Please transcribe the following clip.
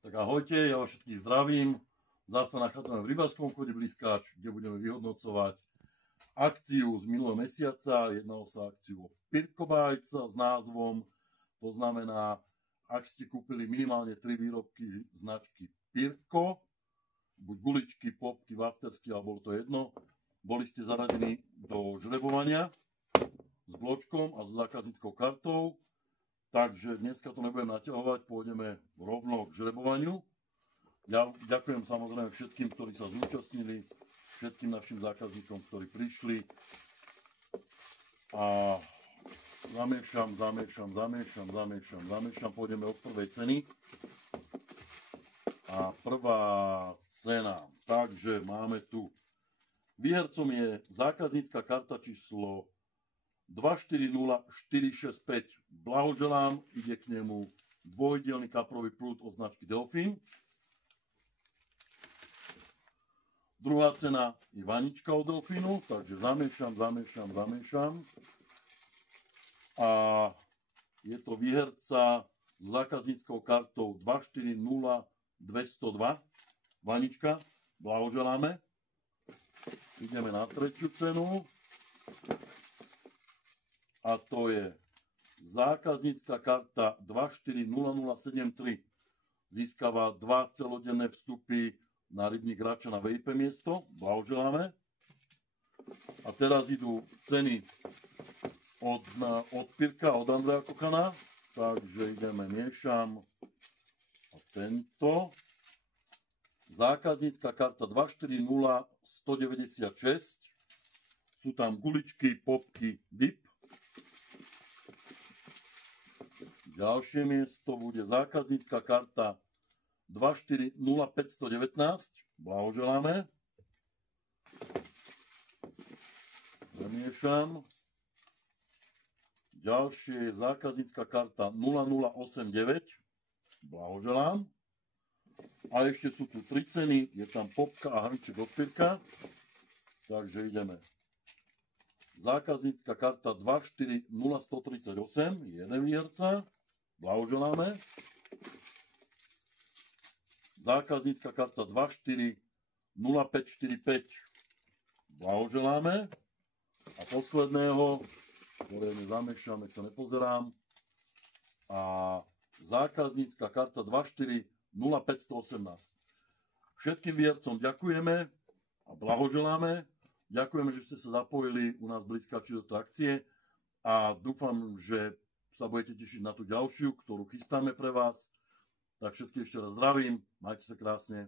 Tak ahojte, ja vás všetkých zdravím. Zase nachádzame v rybárskom obchode Blízkač, kde budeme vyhodnocovať akciu z minulého mesiaca. Jednalo sa akciu o Pirkobajca s názvom, to znamená, ak ste kúpili minimálne 3 výrobky značky Pirko, buď guličky, popky, waftersky, alebo bolo to jedno, boli ste zaradení do žrebovania s bločkom a s zákazníckou kartou. Takže dneska to nebudem naťahovať, pôjdeme rovno k žrebovaniu. Ja ďakujem samozrejme všetkým, ktorí sa zúčastnili, všetkým našim zákazníkom, ktorí prišli. A zamiešam, pôjdeme od prvej ceny. A prvá cena, takže máme tu, výhercom je zákaznícka karta číslo 240465. Blahoželám, ide k nemu dvojdielny kaprový prúd od značky Delfín. Druhá cena je vanička od Delfínu, takže zamiešam. A je to výherca s zákazníckou kartou 240202. Vanička, blahoželáme. Ideme na tretiu cenu. A to je zákaznícka karta 240073. Získava 2 celodenné vstupy na rybník Rača na VIP miesto. Blahoželáme. A teraz idú ceny od Pirka, od Andreja Kochana. Takže ideme, miešam. A tento. Zákaznícka karta 240196. Sú tam guličky, popky, dip. Ďalšie miesto bude zákaznícka karta 240519. Blahoželáme. Zamiešam. Ďalšie je zákaznícka karta 0089. Blahoželám. A ešte sú tu 3 ceny. Je tam popka a hrnček od Pirka. Takže ideme. Zákaznícka karta 240138. Jeden výherca. Blahoželáme. Zákaznícka karta 240545. Blahoželáme. A posledného, ktoré zamiešam, nech sa nepozerám. A zákaznícka karta 240518. Všetkým výhercom ďakujeme a blahoželáme. Ďakujeme, že ste sa zapojili u nás v Blízkači do tej akcie a dúfam, že sa budete tešiť na tú ďalšiu, ktorú chystáme pre vás. Tak všetkých ešte raz zdravím, majte sa krásne.